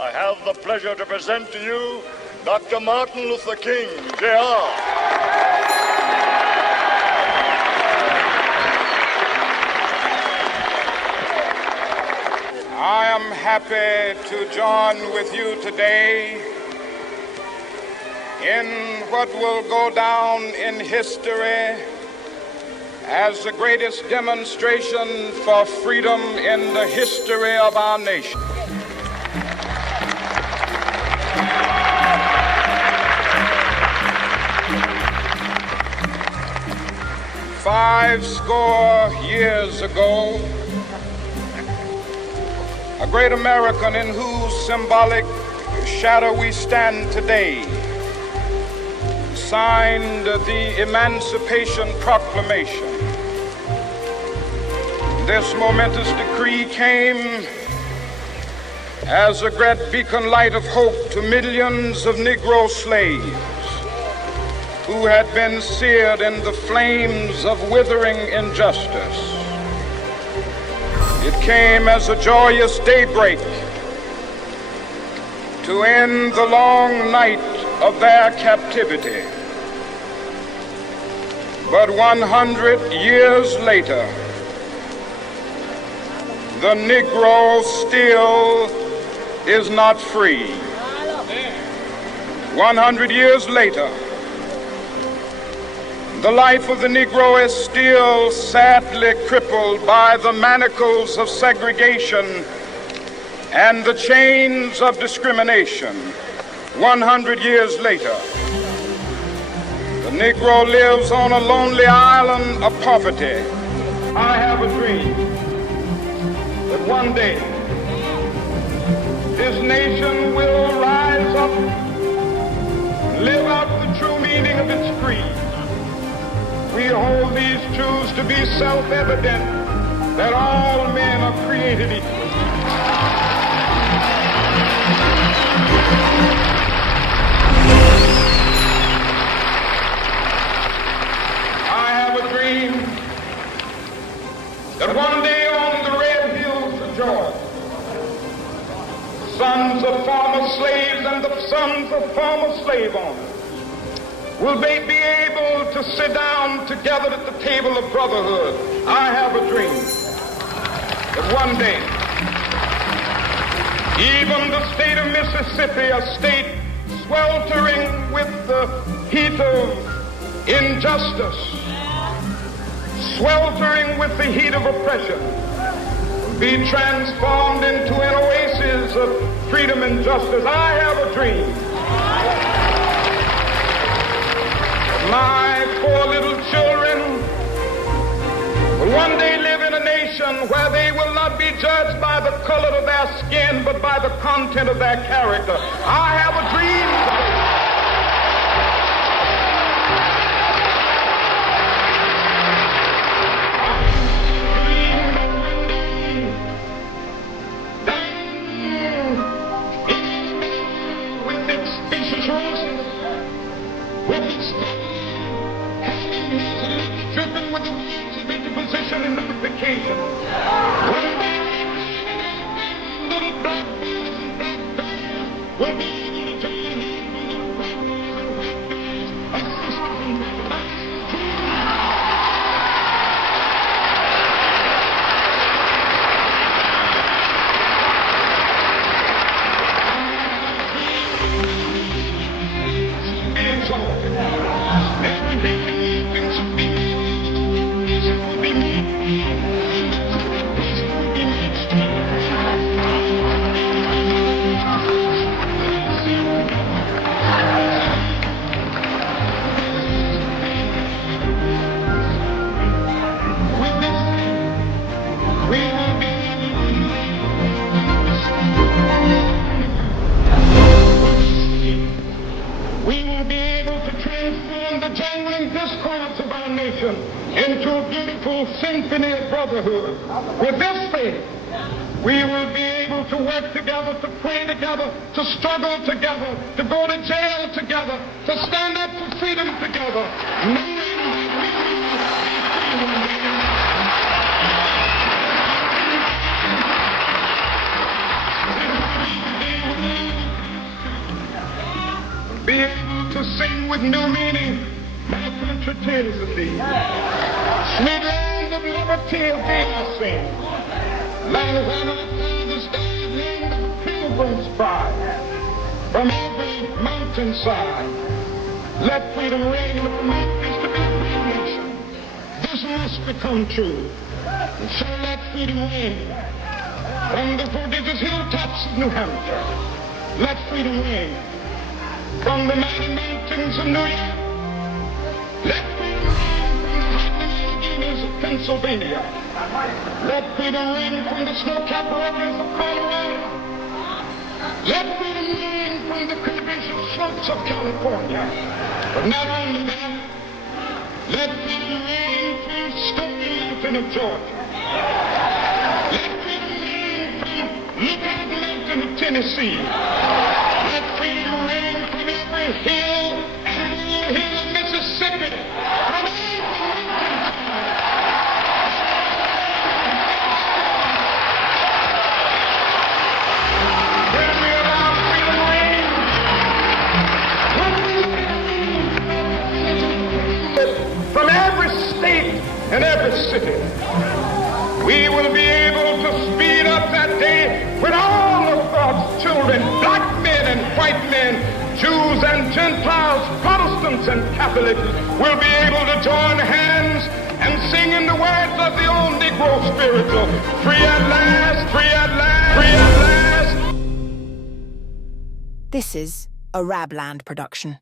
I have the pleasure to present to you Dr. Martin Luther King, Jr. I am happy to join with you today in what will go down in history as the greatest demonstration for freedom in the history of our nation. Five score years ago, a great American in whose symbolic shadow we stand today signed the Emancipation Proclamation. This momentous decree came as a great beacon light of hope to millions of Negro slaves who had been seared in the flames of withering injustice. It came as a joyous daybreak to end the long night of their captivity. But 100 years later, the Negro still is not free. 100 years later, the life of the Negro is still sadly crippled by the manacles of segregation and the chains of discrimination. 100 years later, the Negro lives on a lonely island of poverty. I have a dream that one day this nation will rise up, live out the true meaning of its creed. We hold these truths to be self-evident, that all men are created equal. I have a dream that one day on the red hills of Georgia, sons of former slaves and the sons of former slave owners will they be able to sit down together at the table of brotherhood. I have a dream that one day, even the state of Mississippi, a state sweltering with the heat of injustice, sweltering with the heat of oppression, will be transformed into an oasis of freedom and justice. I have a dream. My four little children will one day live in a nation where they will not be judged by the color of their skin, but by the content of their character. I have a dream. With its spacious roses, with its driven with the position and notification. Little black will be into a beautiful symphony of brotherhood. With this faith, we will be able to work together, to pray together, to struggle together, to go to jail together, to stand up for freedom together. Knowing that we will be free one day. be able to sing with new meaning. My country tends to thee. Sweet land of liberty of thee I sing. Land where my fathers died, land of pilgrims pride. From every mountainside, let freedom reign over mountains to be a free nation. This must become true. And so let freedom reign. From the prodigious hilltops of New Hampshire, let freedom reign. From the mighty mountains of New York, let freedom reign. From the hot Alleghenies of Pennsylvania, let freedom reign. From the snow-capped valleys of Colorado, let freedom reign. From the Caribbean slopes of California. But not only that, let freedom reign from Stony Mountain of Georgia. Let freedom reign from Lookout Mountain of Tennessee. Let freedom reign from every hill and molehill of Mississippi. From every mountain. From every state and every city, we will be able to speed up that day when all of God's children, black men and white men, Jews and Gentiles, Protestants and Catholics, will be able to join hands and sing in the words of the old Negro spiritual, free at last, free at last, free at last. This is a Rabland production.